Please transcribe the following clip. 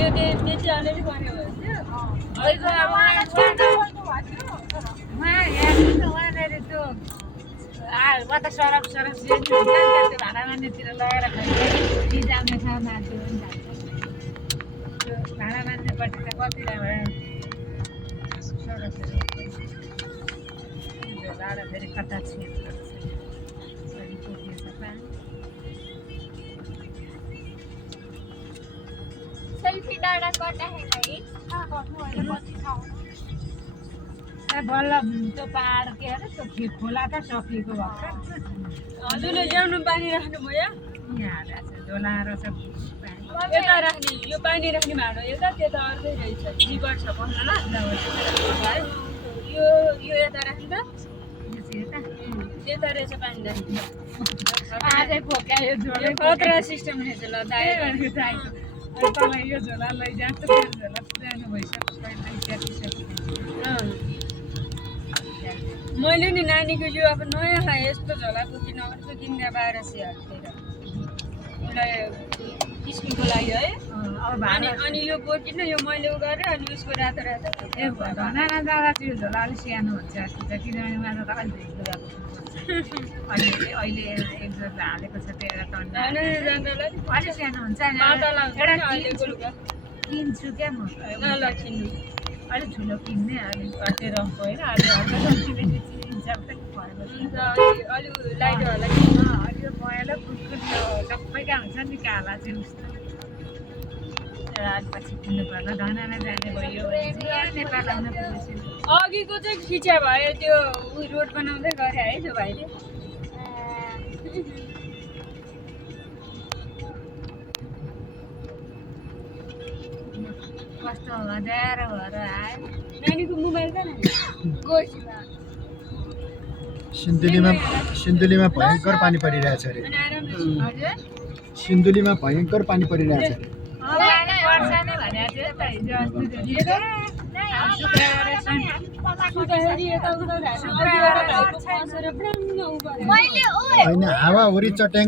त्यो चाहिँ अलिअलि बन्यो भने चाहिँ अहिले अब उहाँले त्यो म त सरफ जेनी हुन्छ नि त्यो भाँडा मान्नेतिर लगाएर खान्छ रिजाउने ठाउँ मान्छे पनि जान्छ त्यो भाँडा मान्नेपट्टि त कति राम्रो सरफहरू झोलाएर फेरि कता छेद गर्छ पुगेछ पानी सेल्फी डाँडा कटा है बल्ल त्यो पहाड के अरे त्यो खोला त सकिएको भएको हजुरले ल्याउनु पानी राख्नु भयो यहाँ झोलाएर सब यता राख्ने यो पानी राख्ने भाँडो यता त्यता अर्कै रहेछ चिकट छ पसला है यो यता राख्नु त त्यता रहेछ पानी राख्नु आजै पोक्या यो झोला खतरा सिस्टम रहेछ ल दाइ तँलाई यो झोला लैजान्छ त्यो झोला पुरानो भइसक्यो मैले नि नानीको यो अब नयाँ खाएँ यस्तो झोलाको किन अर्को किन्दा 1200 हालेर उसलाई स्कुलको लागि है अनि यो बोकिन यो मैले उ गरेँ अनि उसको रातो रातो ए नाना जाँदा चाहिँ यो झोला अलिक सानो हुन्छ जस्तो छ किनभने उहाँ त अलिक भेट्दो गएको अहिले एक जोडा हालेको छ त्यो एउटा टन्ना अलिक सानो हुन्छ नि एउटा किन्छु क्या म अलिक ठुलो किन्ने अलिक अर्कै रङको होइन अलिक लाइट होला अलि पहेँलो कुटकुट सबै क्या हुन्छ नि काला चाहिँ उस्तो पछि किन्नु पर्ला धनाना जाने भयो नेपाल आउन पुगेपछि अघिको चाहिँ खिच्या भयो त्यो रोड बनाउँदै गरे है त्यो भाइले कस्तो हजाएर भएर आयो नानीको मोबाइल त सिन्धुलीमा भयङ्कर पानी परिरहेछ अरे सिन्धुलीमा भयङ्कर पानी परिरहेछ अरे वर्षा नै भनेको थियो त हिजो अस्ति होइन हावाहुरी चट्याङ